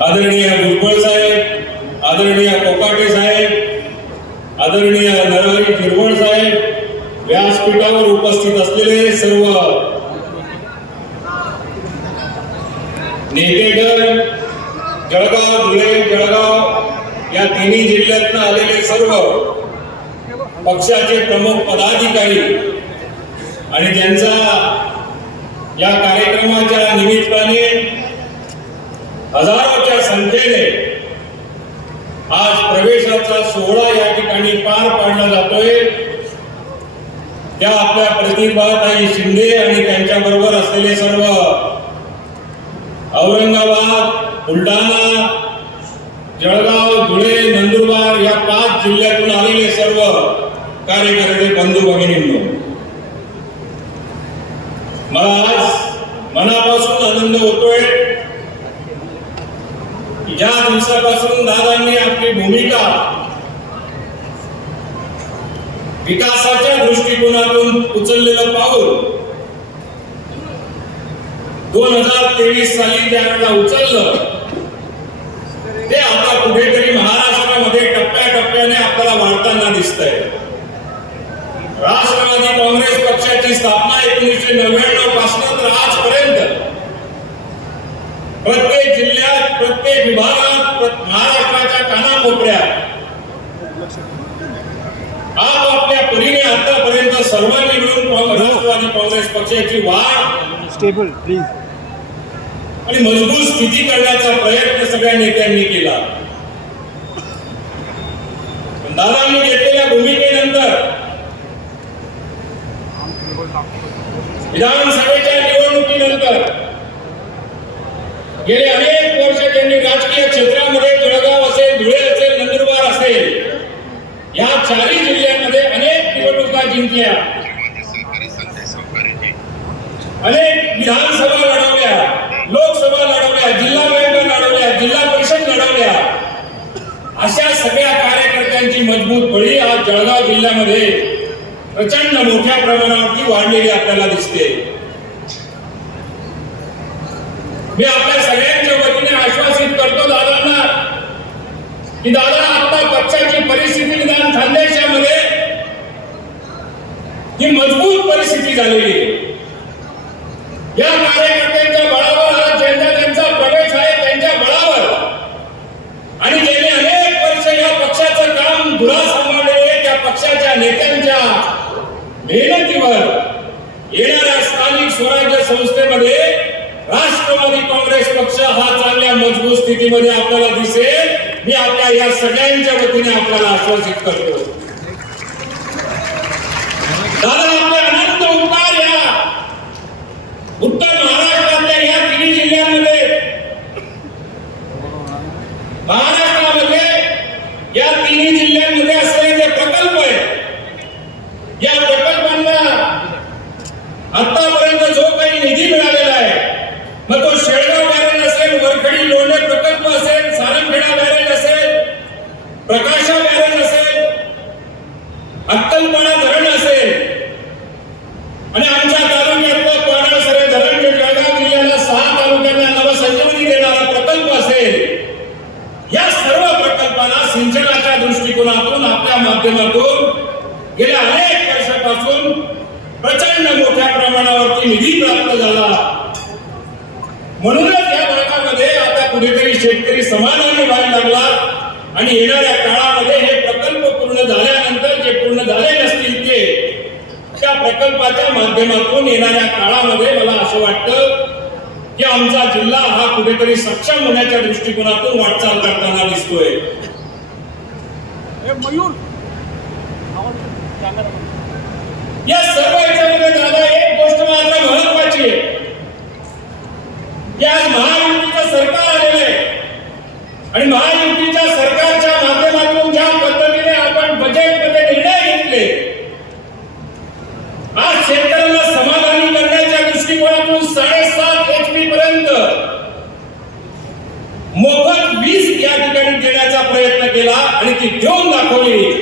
आदरणीय भुजबळ साहेब आदरणीय कोकाटे साहेब आदरणीय नरहरी हिरवळ साहेब व्यासपीठावर उपस्थित असलेले सर्व नेतेगण जळगाव धुळे जळगाव या तिन्ही जिल्ह्यातनं आलेले सर्व पक्षाचे प्रमुख पदाधिकारी आणि ज्यांचा या कार्यक्रमाच्या निमित्ताने हजारोच्या संख्येने आज प्रवेशाचा सोहळा या ठिकाणी पार पाडला जातोय. त्या आपल्या प्रतिभाताई शिंदे आणि त्यांच्या बरोबर असलेले सर्व औरंगाबाद बुलढाणा जळगाव धुळे नंदुरबार या पाच जिल्ह्यातून आलेले सर्व कार्यकर्ते बंधू भगिनींनो मला आज मनापासून आनंद होतोय. या ज्या दिवसापासून दादांनी आपली भूमिका विकासाच्या दृष्टिकोनातून उचललेलं पाऊल दोन हजार तेवीस साली ज्यावेळेला उचललं. ते आता कुठेतरी महाराष्ट्रामध्ये टप्प्याटप्प्याने आपल्याला वाढताना दिसतंय. राष्ट्रवादी काँग्रेस पक्षाची स्थापना एकोणीसशे नव्याण्णव प्रत्येक जिल्ह्यात प्रत्येक विभागात महाराष्ट्राच्या कानाकोपऱ्यात आपापल्या परीने आतापर्यंत सर्वांनी मिळून राष्ट्रवादी काँग्रेस पक्षाची वाढ स्टेबल प्लीज आणि मजबूत स्थिती करण्याचा प्रयत्न सगळ्या नेत्यांनी केला. दादांनी घेतलेल्या भूमिकेनंतर विधानसभेच्या निवडणुकीनंतर गेले अनेक वर्ष त्यांनी राजकीय क्षेत्रामध्ये जळगाव असेल धुळे असेल नंदुरबार असेल या चारही जिल्ह्यांमध्ये अनेक निवडणुका जिंकल्या. अनेक विधानसभा लढवल्या लोकसभा लढवल्या जिल्हा बँक लढवल्या जिल्हा परिषद लढवल्या. अशा सगळ्या कार्यकर्त्यांची मजबूत बळी आज जळगाव जिल्ह्यामध्ये प्रचंड मोठ्या प्रमाणावरती वाढलेली आपल्याला दिसते. मी आपल्या सगळ्यांच्या वतीने आश्वासित करतो दादांना की दादा आता पक्षाची परिस्थिती निदान खानदेशामध्ये ही मजबूत परिस्थिती झालेली या कार्यकर्त्यांच्या बळावर हा ज्यांचा त्यांचा प्रवेश आहे त्यांच्या बळावर आणि गेले अनेक वर्ष या पक्षाचं काम धुरा सांभाळलेले त्या पक्षाच्या नेत्यांच्या मेहनतीवर येणाऱ्या स्थानिक स्वराज्य संस्थेमध्ये राष्ट्रवादी काँग्रेस पक्ष हा चांगल्या मजबूत स्थितीमध्ये आपल्याला दिसेल. मी आपल्या या सगळ्यांच्या वतीने आपल्याला आश्वासित करतो. दादा आपले अनंत उपकार या. उत्तर महाराष्ट्रातल्या या तिन्ही जिल्ह्यांमध्ये. महाराष्ट्रामध्ये या तिन्ही जिल्ह्यांमध्ये असलेले जे प्रकल्प आहेत या प्रकल्पांना आतापर्यंत जो काही निधी मिळालेला आहे मग तो शेळगाव बॅरेज असेल वरखडी लोणे प्रकल्प असेल सारंगखेडा बॅरेज असेल प्रकाशा बॅरेज असेल अक्कलपाडा धरण असेल आणि आमच्या तालुक्यातलं पाण्यासरे धरण जळगाव जिल्ह्याला सहा तालुक्यांना नवसंजीवनी देणारा प्रकल्प असेल. या सर्व प्रकल्पांना सिंचनाच्या दृष्टिकोनातून आपल्या माध्यमातून गेल्या अनेक वर्षापासून प्रचंड मोठ्या प्रमाणावरती निधी प्राप्त झाला. म्हणूनच या भागामध्ये आता कुठेतरी शेतकरी समाधानी व्हायला लागला. आणि येणाऱ्या काळामध्ये हे प्रकल्प पूर्ण झाल्यानंतर जे पूर्ण झाले नसतील ते त्या प्रकल्पाच्या माध्यमातून येणाऱ्या काळामध्ये मला असं वाटतं की आमचा जिल्हा हा कुठेतरी सक्षम होण्याच्या दृष्टिकोनातून वाटचाल करताना दिसतोय. मयूर. या सर्व याच्यामध्ये दादा एक गोष्ट मात्र महत्वाची आहे. की आज महायुतीचं सरकार आलेलं आहे. आणि महायुतीच्या सरकारच्या माध्यमातून ज्या पद्धतीने आपण बजेटमध्ये निर्णय घेतले आज शेतकऱ्यांना समाधानी करण्याच्या दृष्टिकोनातून साडेसात एच पी पर्यंत मोफत वीज या ठिकाणी देण्याचा प्रयत्न केला आणि ती देऊन दाखवली.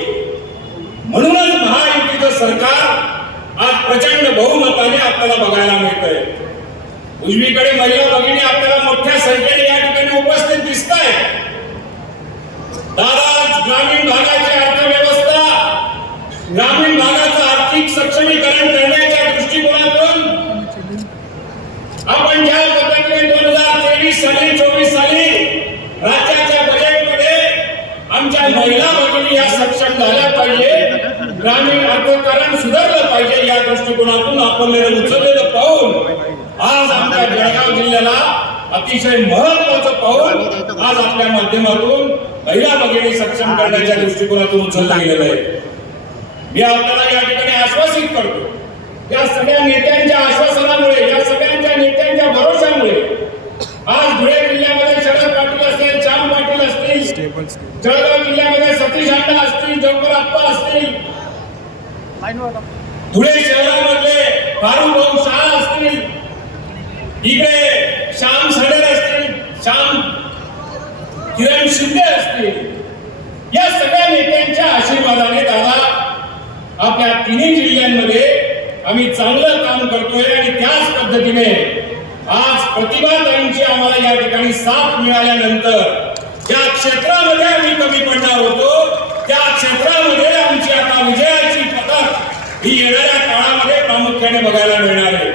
म्हणूनच महायुतीचं सरकार आज प्रचंड बहुमताने आपल्याला बघायला मिळतंय. उजवीकडे महिला भगिनी आपल्याला मोठ्या संख्येने या ठिकाणी उपस्थित दिसत आहे दादा ग्रामीण भागाची अर्थव्यवस्था ग्रामीण भागाचं आर्थिक सक्षमीकरण करण्याच्या दृष्टिकोनातून आपण ज्या पद्धतीने दोन हजार तेवीस साली राज्याच्या बजेटमध्ये आमच्या महिला भगिनी या सक्षम झाल्या पाहिजे. ग्रामीण अर्थकारण सुधारलं पाहिजे या दृष्टिकोनातून आपण उचललेलं पाहून आज आमच्या जळगाव जिल्ह्याला अतिशय महत्वाचं पाऊल आज आपल्या माध्यमातून महिला भगिनी सक्षम करण्याच्या दृष्टिकोनातून उचललं गेलेलं आहे. मी आपल्याला या ठिकाणी आश्वासित करतो. या सगळ्या नेत्यांच्या आश्वासनामुळे या सगळ्यांच्या नेत्यांच्या भरोशामुळे आज धुळे जिल्ह्यामध्ये शरद पाटील असतील श्याम पाटील असतील जळगाव जिल्ह्यामध्ये सतीश अण्णा असतील जवकर अप्पा असतील. धुळे शहरामधले फारू भाऊ शाह असतील. इकडे श्याम सडेर असतील श्याम किरण शिंदे असतील. या सगळ्या नेत्यांच्या आशीर्वादाने दादा आपल्या तिन्ही जिल्ह्यांमध्ये आम्ही चांगलं काम करतोय आणि त्याच पद्धतीने आज प्रतिभाताईंची आम्हाला या ठिकाणी साथ मिळाल्यानंतर ज्या क्षेत्रामध्ये आम्ही कमी पडणार होतो त्या क्षेत्रामध्ये आमची आता विजयाची पथक ही येणाऱ्या काळामध्ये प्रामुख्याने बघायला मिळणार आहे.